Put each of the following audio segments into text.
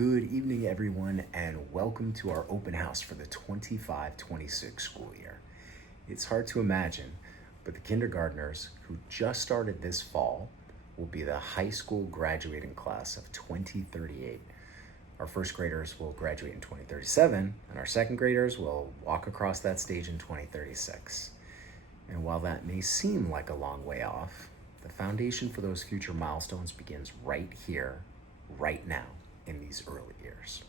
Good evening, everyone, and welcome to our open house for the 25-26 school year. It's hard to imagine, but the kindergartners who just started this fall will be the high school graduating class of 2038. Our first graders will graduate in 2037, and our second graders will walk across that stage in 2036. And while that may seem like a long way off, the foundation for those future milestones begins right here, right now, in these early years.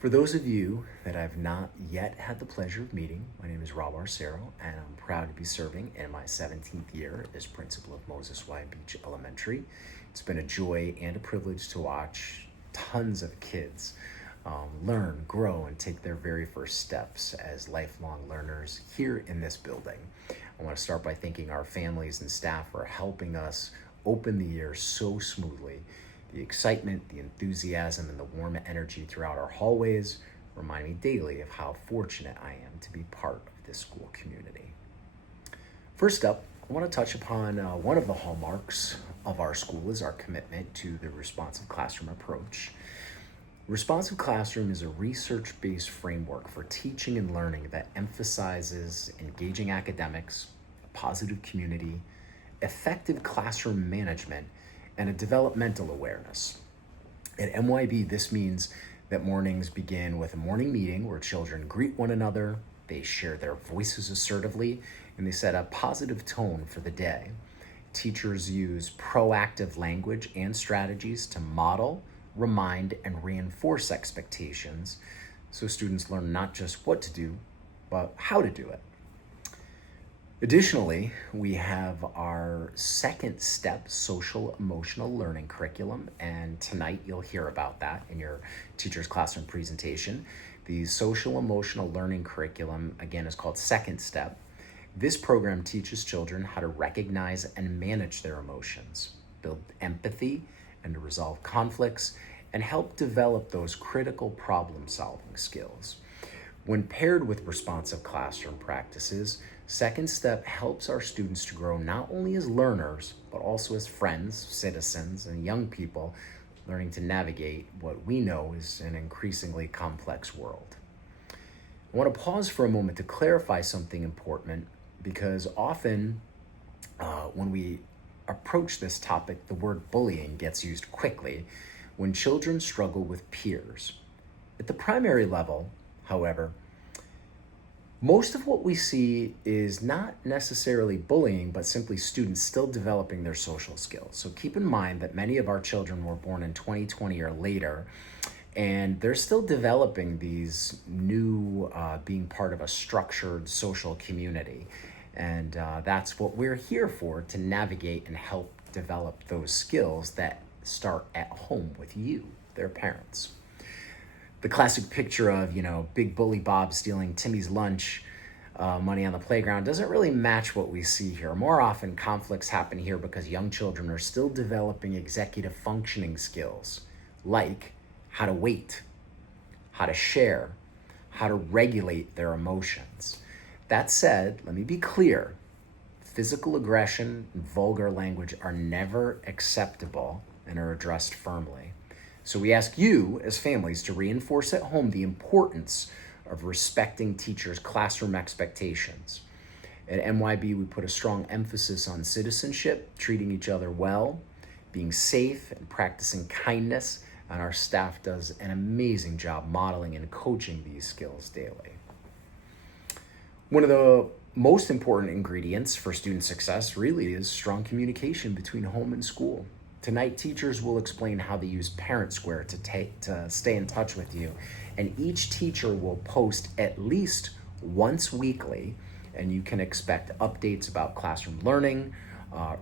For those of you that I've not yet had the pleasure of meeting, my name is Rob Arcero, and I'm proud to be serving in my 17th year as principal of Moses Y. Beach Elementary. It's been a joy and a privilege to watch tons of kids learn, grow, and take their very first steps as lifelong learners here in this building. I want to start by thanking our families and staff for helping us open the year so smoothly. The excitement, the enthusiasm, and the warm energy throughout our hallways remind me daily of how fortunate I am to be part of this school community. First up, I want to touch upon one of the hallmarks of our school is our commitment to the responsive classroom approach. Responsive Classroom is a research-based framework for teaching and learning that emphasizes engaging academics, a positive community, effective classroom management, and a developmental awareness. At MYB, this means that mornings begin with a morning meeting where children greet one another, they share their voices assertively, and they set a positive tone for the day. Teachers use proactive language and strategies to model, remind, and reinforce expectations so students learn not just what to do, but how to do it. Additionally, we have our second step social emotional learning curriculum, and tonight you'll hear about that in your teacher's classroom presentation. The social emotional learning curriculum, again, is called Second Step. This program teaches children how to recognize and manage their emotions, build empathy, and to resolve conflicts, and help develop those critical problem-solving skills. When paired with responsive classroom practices, Second Step helps our students to grow not only as learners, but also as friends, citizens, and young people learning to navigate what we know is an increasingly complex world. I want to pause for a moment to clarify something important because often when we approach this topic, the word bullying gets used quickly when children struggle with peers. At the primary level, however, most of what we see is not necessarily bullying, but simply students still developing their social skills. So keep in mind that many of our children were born in 2020 or later, and they're still developing these new being part of a structured social community. And that's what we're here for, to navigate and help develop those skills that start at home with you, their parents. The classic picture of, Big Bully Bob stealing Timmy's lunch money on the playground doesn't really match what we see here. More often, conflicts happen here because young children are still developing executive functioning skills, like how to wait, how to share, how to regulate their emotions. That said, let me be clear. Physical aggression and vulgar language are never acceptable and are addressed firmly. So we ask you as families to reinforce at home the importance of respecting teachers' classroom expectations. At MYB, we put a strong emphasis on citizenship, treating each other well, being safe, and practicing kindness, and our staff does an amazing job modeling and coaching these skills daily. One of the most important ingredients for student success really is strong communication between home and school. Tonight, teachers will explain how they use Parent Square to stay in touch with you, and each teacher will post at least once weekly, and you can expect updates about classroom learning,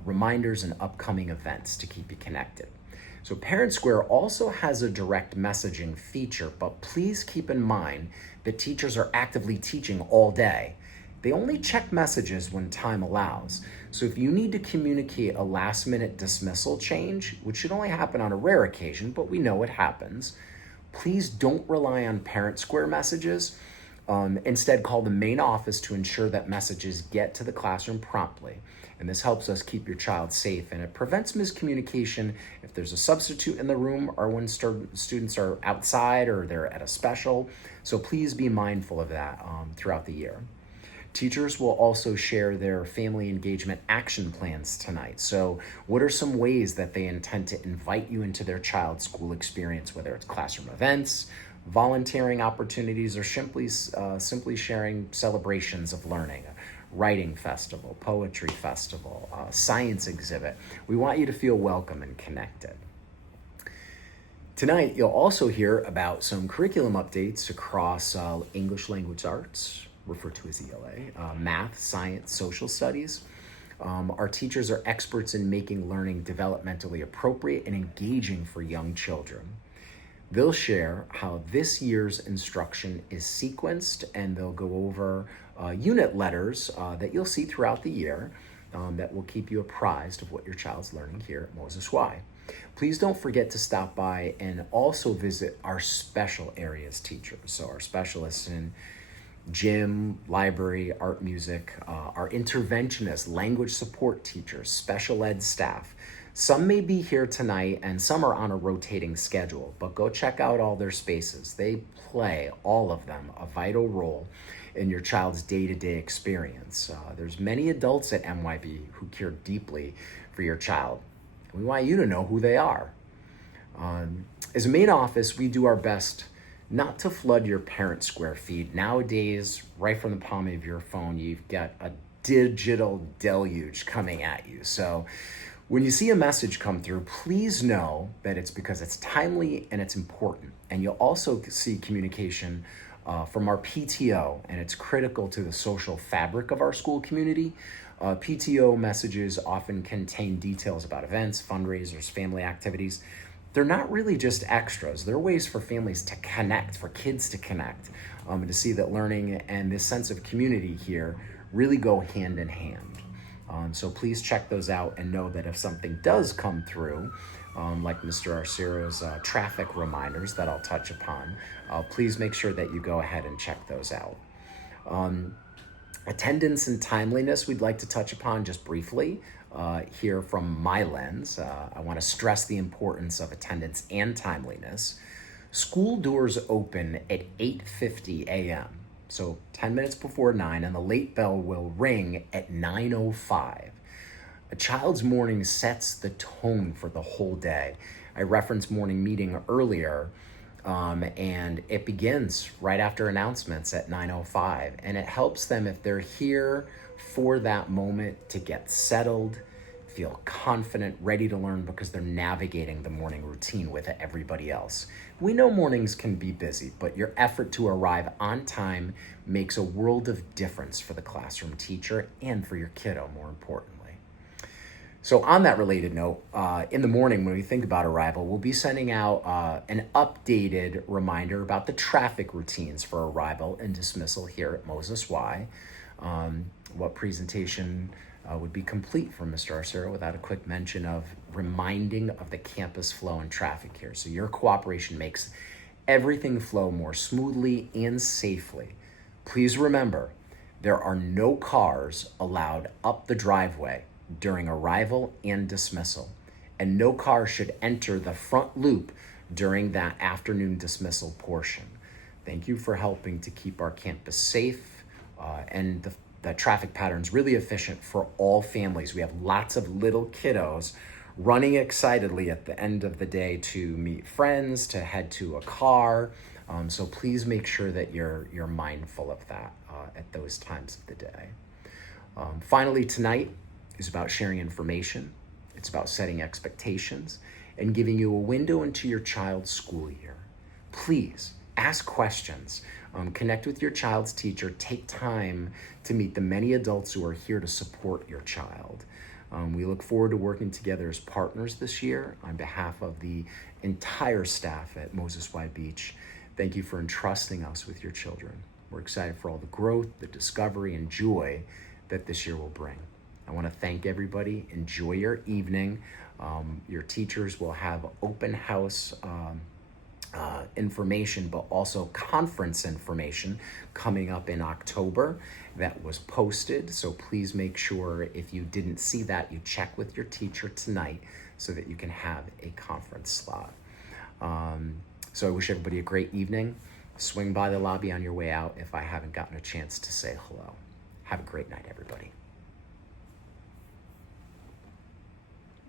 reminders, and upcoming events to keep you connected. So Parent Square also has a direct messaging feature, but please keep in mind that teachers are actively teaching all day. They only check messages when time allows. So if you need to communicate a last-minute dismissal change, which should only happen on a rare occasion, but we know it happens, please don't rely on Parent Square messages. Instead, call the main office to ensure that messages get to the classroom promptly. And this helps us keep your child safe, and it prevents miscommunication if there's a substitute in the room or when students are outside or they're at a special. So please be mindful of that throughout the year. Teachers will also share their family engagement action plans tonight. So, what are some ways that they intend to invite you into their child's school experience, whether it's classroom events, volunteering opportunities, or simply sharing celebrations of learning? Writing festival, poetry festival, science exhibit. We want you to feel welcome and connected. Tonight, you'll also hear about some curriculum updates across English language arts, referred to as ELA, math, science, social studies. Our teachers are experts in making learning developmentally appropriate and engaging for young children. They'll share how this year's instruction is sequenced, and they'll go over unit letters that you'll see throughout the year that will keep you apprised of what your child's learning here at Moses Y. Please don't forget to stop by and also visit our special areas teachers. So our specialists in gym, library, art, music, our interventionists, language support teachers, special ed staff. Some may be here tonight and some are on a rotating schedule, but go check out all their spaces. They play, all of them, a vital role in your child's day-to-day experience. There's many adults at MYB who care deeply for your child. We want you to know who they are. As a main office, we do our best not to flood your parent square feed. Nowadays, right from the palm of your phone, you've got a digital deluge coming at you. So when you see a message come through, please know that it's because it's timely and it's important. And you'll also see communication from our PTO, and it's critical to the social fabric of our school community. PTO messages often contain details about events, fundraisers, family activities. They're not really just extras. They're ways for families to connect, for kids to connect, and to see that learning and this sense of community here really go hand in hand. So please check those out and know that if something does come through, like Mr. Arcero's traffic reminders that I'll touch upon, please make sure that you go ahead and check those out. Attendance and timeliness we'd like to touch upon just briefly. Here from my lens, I want to stress the importance of attendance and timeliness. School doors open at 8:50 a.m., so 10 minutes before 9, and the late bell will ring at 9:05. A child's morning sets the tone for the whole day. I referenced morning meeting earlier, and it begins right after announcements at 9:05, and it helps them, if they're here for that moment, to get settled, feel confident, ready to learn, because they're navigating the morning routine with everybody else. We know mornings can be busy, but your effort to arrive on time makes a world of difference for the classroom teacher and for your kiddo, more importantly. So on that related note, in the morning when we think about arrival, we'll be sending out an updated reminder about the traffic routines for arrival and dismissal here at Moses Y. What presentation would be complete from Mr. Arcero without a quick mention of reminding of the campus flow and traffic here. So your cooperation makes everything flow more smoothly and safely. Please remember, there are no cars allowed up the driveway during arrival and dismissal, and no car should enter the front loop during that afternoon dismissal portion. Thank you for helping to keep our campus safe and the traffic patterns really efficient for all families. We have lots of little kiddos running excitedly at the end of the day to meet friends, to head to a car. So please make sure that you're mindful of that at those times of the day. Finally, tonight is about sharing information. It's about setting expectations and giving you a window into your child's school year. Please ask questions. Connect with your child's teacher. Take time to meet the many adults who are here to support your child. We look forward to working together as partners this year. On behalf of the entire staff at Moses Y Beach, thank you for entrusting us with your children. We're excited for all the growth, the discovery, and joy that this year will bring. I want to thank everybody. Enjoy your evening. Your teachers will have open house information, but also conference information coming up in October that was posted. So please make sure if you didn't see that, you check with your teacher tonight so that you can have a conference slot. So I wish everybody a great evening. Swing by the lobby on your way out if I haven't gotten a chance to say hello. Have a great night, everybody.